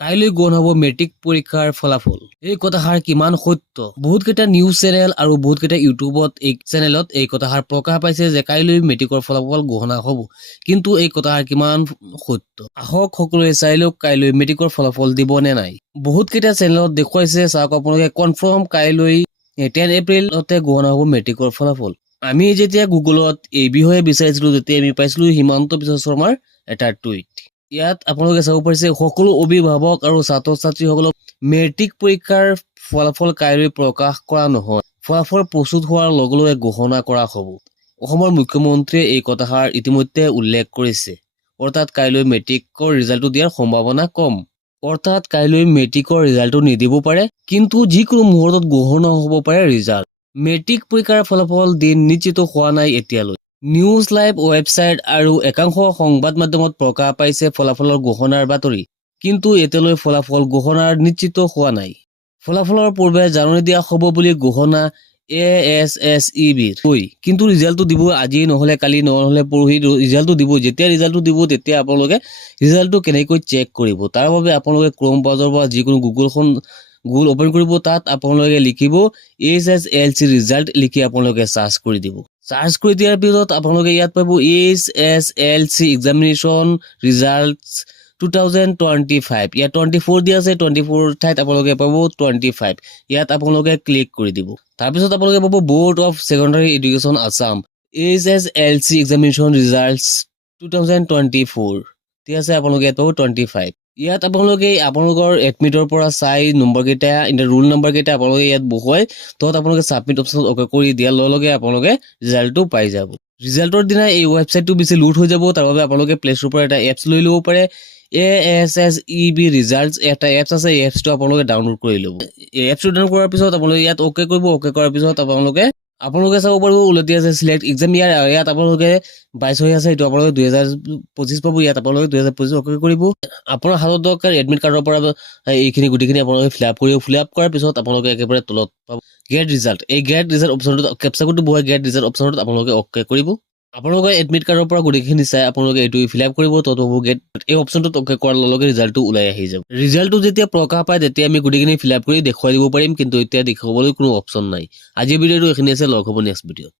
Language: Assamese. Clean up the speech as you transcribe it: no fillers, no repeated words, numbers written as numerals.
কাইলৈ গণ হ'ব মেট্ৰিক পৰীক্ষাৰ ফলাফল। এই কথাষাৰ কিমান সত্য? বহুত কেইটা নিউজ চেনেল আৰু বহুত কেইটা ইউটিউবত এই চেনেলত এই কথাষাৰ প্ৰকাশ পাইছে যে কাইলৈ মেট্ৰিকৰ ফলাফল ঘোষণা হ'ব। কিন্তু এই কথাষাৰ কিমান সত্য? আহক সকলোৱে চাই লওক কাইলৈ মেট্ৰিকৰ ফলাফল দিব নে নাই। বহুত কেইটা চেনেলত দেখুৱাইছে, চাওক আপোনালোকে কনফাৰ্ম কাইলৈ 10 এপ্ৰিলতে ঘোষণা হ'ব মেট্ৰিকৰ ফলাফল। আমি যেতিয়া গুগলত এই বিষয়ে বিচাৰিছিলো তেতিয়া আমি পাইছিলো হিমন্ত বিশ্ব শৰ্মাৰ এটা টুইট। ইয়াত আপোনালোকে চাব পাৰিছে সকলো অভিভাৱক আৰু ছাত্ৰ ছাত্ৰীসকলক মেট্ৰিক পৰীক্ষাৰ ফলাফল কাইলৈ প্ৰকাশ কৰা নহয়, ফলাফল প্ৰস্তুত হোৱাৰ লগে লগে ঘোষণা কৰা হ'ব। অসমৰ মুখ্যমন্ত্ৰীয়ে এই কথাষাৰ ইতিমধ্যে উল্লেখ কৰিছে, অৰ্থাৎ কাইলৈ মেট্ৰিকৰ ৰিজাল্টটো দিয়াৰ সম্ভাৱনা কম। অৰ্থাৎ কাইলৈ মেট্ৰিকৰ ৰিজাল্টটো নিদিব পাৰে, কিন্তু যিকোনো মুহূৰ্তত ঘোষণা হ'ব পাৰে ৰিজাল্ট। মেট্ৰিক পৰীক্ষাৰ ফলাফল দিন নিশ্চিত হোৱা নাই এতিয়ালৈ। নিউজ লাইভ ৱেবছাইট আৰু একাংশ সংবাদ মাধ্যমত প্ৰকাশ পাইছে ফলাফলৰ ঘোষণাৰ বাতৰি, কিন্তু এতিয়ালৈ ফলাফল ঘোষণাৰ নিশ্চিত হোৱা নাই। ফলাফলৰ পূৰ্বে জাননী দিয়া হ'ব বুলি ঘোষণা ASSEBৰ হয়, কিন্তু ৰিজাল্টটো দিব আজি নহ'লে কালি নহ'লে পৰহি ৰিজাল্টটো দিব। যেতিয়া ৰিজাল্টটো দিব তেতিয়া আপোনালোকে ৰিজাল্টটো কেনেকৈ চেক কৰিব, তাৰ বাবে আপোনালোকে ক্ৰম ব্ৰাউজাৰৰ পৰা যিকোনো গুগল অপেন কৰিব, তাত আপোনালোকে লিখিব SSLC ৰিজাল্ট লিখি আপোনালোকে চাৰ্চ কৰি দিব। চাৰ্চ কৰি দিয়াৰ পিছত আপোনালোকে ইয়াত পাব SSLC এক্সামিনেশ্যন ৰিজাল্টছ 2025। ইয়াত 24 দিয়া আছে, 24 ঠাইত আপোনালোকে পাব 25। ইয়াত আপোনালোকে ক্লিক কৰি দিব। তাৰপিছত আপোনালোকে পাব board of secondary education Assam SSLC examination results 2024। ঠিক আছে, আপোনালোকে ইয়াত পাব 25। ইয়াত আপোনালোকে আপোনালোকৰ এডমিটৰ পৰা চাই নম্বৰকেইটা ৰোল নম্বৰকেইটা আপোনালোকে ইয়াত বহুৱাই তত আপোনালোকে ছাবমিট অপশ্যনত অকে কৰি দিয়াৰ লগে লগে আপোনালোকে ৰিজাল্টটো পাই যাব। ৰিজাল্টৰ দিনা এই ৱেবছাইটটো বেছি লোড হৈ যাব, তাৰ বাবে আপোনালোকে প্লে ষ্ট'ৰৰ পৰা এটা এপছ লৈ ল'ব পাৰে। ASSEB ৰিজাল্টছ এটা এপছ আছে, এই এপছটো আপোনালোকে ডাউনলোড কৰি ল'ব। এই এপছটো ডাউনলোড কৰাৰ পিছত আপোনালোকে ইয়াত অকে কৰিব। অকে কৰাৰ পিছত আপোনালোকে চাব পাৰিব ওলটি আছে চিলেক্ট এক্সাম ইয়াৰ। ইয়াত আপোনালোকে 22 হৈ আছে, এইটো আপোনালোকে 2025 পাব। ইয়াত আপোনালোকে 2025 অকে কৰিব। আপোনাৰ হাতত দৰকাৰ এডমিট কাৰ্ডৰ পৰা এইখিনি গোটেইখিনি আপোনালোকে ফিল আপ কৰাৰ পিছত আপোনালোকে একেবাৰে তলত পাব গেট ৰিজাল্ট। এই গেট ৰিজাল্ট অপশ্যনটোত কেপচা কোডটো বহুৱাই গেট ৰিজাল্ট অপশ্যনটোত আপোনালোকে অকে কৰিব। আপোনালোকে এডমিট কাৰ্ডৰ পৰা গোটেইখিনি চাই আপোনালোকে এইটো ফিল আপ কৰিব, তত গেট এই অপশ্যনটোত অকে কৰাৰ লগে লগে ৰিজাল্টটো ওলাই আহি যাব। ৰিজাল্টটো যেতিয়া প্ৰকাশ পায় তেতিয়া আমি গোটেইখিনি ফিল আপ কৰি দেখুৱাই দিব পাৰিম, কিন্তু এতিয়া দেখুৱাবলৈ কোনো অপশ্যন নাই। আজিৰ ভিডিঅ'টো এইখিনি আছে, লগ হ'ব নেক্সট ভিডিঅ'ত।